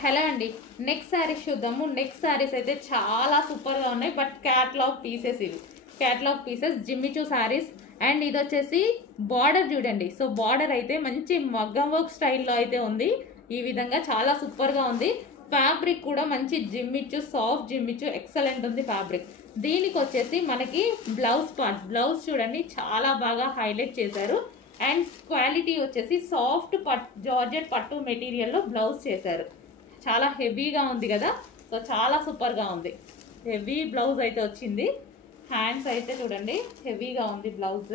Hello అండి, next saris చూద్దాము. Next saris అయితే చాలా సూపర్గా ఉన్నాయి. బట్ క్యాట్లాగ్ పీసెస్, ఇవి catalogue pieces Jimmy Choo saris. And ఇది వచ్చేసి బార్డర్ చూడండి. సో బార్డర్ అయితే మంచి మగ్గం వర్క్ స్టైల్లో అయితే ఉంది. ఈ విధంగా చాలా సూపర్గా ఉంది. ఫ్యాబ్రిక్ కూడా మంచి జిమ్మిచూ, సాఫ్ట్ జిమ్మిచూ, ఎక్సలెంట్ ఉంది ఫ్యాబ్రిక్. దీనికి వచ్చేసి మనకి బ్లౌజ్ పార్ట్, బ్లౌజ్ చూడండి చాలా బాగా హైలైట్ చేశారు. అండ్ క్వాలిటీ వచ్చేసి సాఫ్ట్ జార్జెట్ పట్టు మెటీరియల్లో బ్లౌజ్ చేశారు. చాలా హెవీగా ఉంది కదా, సో చాలా సూపర్గా ఉంది. హెవీ బ్లౌజ్ అయితే వచ్చింది. హ్యాండ్స్ అయితే చూడండి హెవీగా ఉంది బ్లౌజ్.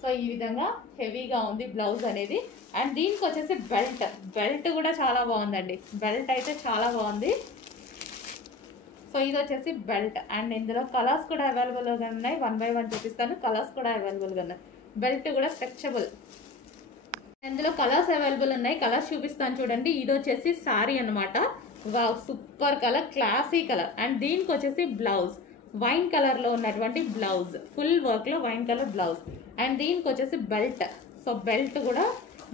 సో ఈ విధంగా హెవీగా ఉంది బ్లౌజ్ అనేది. అండ్ దీనికి వచ్చేసి బెల్ట్ కూడా చాలా బాగుందండి. బెల్ట్ అయితే చాలా బాగుంది. సో ఇది వచ్చేసి బెల్ట్. అండ్ ఇందులో కలర్స్ కూడా అవైలబుల్గా ఉన్నాయి. 1 by 1 చూపిస్తాను. కలర్స్ కూడా అవైలబుల్గా ఉన్నాయి. బెల్ట్ కూడా స్ట్రెచబుల్. ఇందులో కలర్స్ అవైలబుల్ ఉన్నాయి. కలర్స్ చూపిస్తాను చూడండి. ఇది వచ్చేసి సారీ అనమాట. Wow, super colour, classy colour. And దీనికి వచ్చేసి బ్లౌజ్ వైన్ కలర్ లో ఉన్నటువంటి బ్లౌజ్, ఫుల్ వర్క్ లో వైన్ కలర్ బ్లౌజ్. అండ్ దీనికి వచ్చేసి బెల్ట్. సో బెల్ట్ కూడా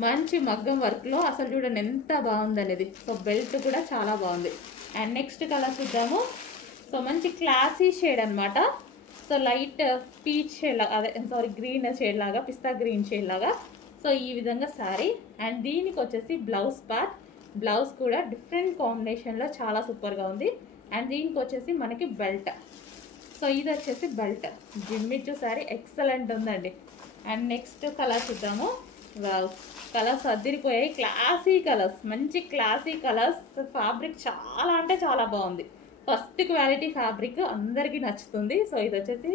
మంచి మగ్గం వర్క్ లో, అసలు చూడండి ఎంత బాగుంది అనేది. సో బెల్ట్ కూడా చాలా బాగుంది. అండ్ నెక్స్ట్ కలర్ చూద్దాము. సో మంచి క్లాసీ షేడ్ అనమాట. సో లైట్ పీచ్ షేడ్ లాగా, అదే సారీ గ్రీన్ షేడ్ లాగా, పిస్తా గ్రీన్ షేడ్ లాగా. సో ఈ విధంగా శారీ. అండ్ దీనికి వచ్చేసి బ్లౌజ్ పార్ట్. బ్లౌజ్ కూడా డిఫరెంట్ కాంబినేషన్లో చాలా సూపర్గా ఉంది. అండ్ దీనికి వచ్చేసి మనకి బెల్ట్. సో ఇది వచ్చేసి బెల్ట్. జిమ్మిచూ శారీ ఎక్సలెంట్ ఉందండి. అండ్ నెక్స్ట్ కలర్ చూద్దాము. వావ్, కలర్స్ అదిరిపోయాయి. క్లాసీ కలర్స్, మంచి క్లాసీ కలర్స్. ఫ్యాబ్రిక్ చాలా అంటే చాలా బాగుంది. ఫస్ట్ క్వాలిటీ ఫ్యాబ్రిక్ అందరికీ నచ్చుతుంది. సో ఇది వచ్చేసి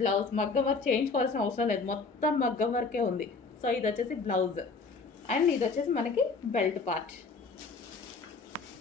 బ్లౌజ్. మగ్గం వర్క్ చేయించుకోవాల్సిన అవసరం లేదు, మొత్తం మగ్గం వర్కే ఉంది. సో ఇది వచ్చేసి బ్లౌజ్. అండ్ ఇది వచ్చేసి మనకి బెల్ట్ పార్ట్.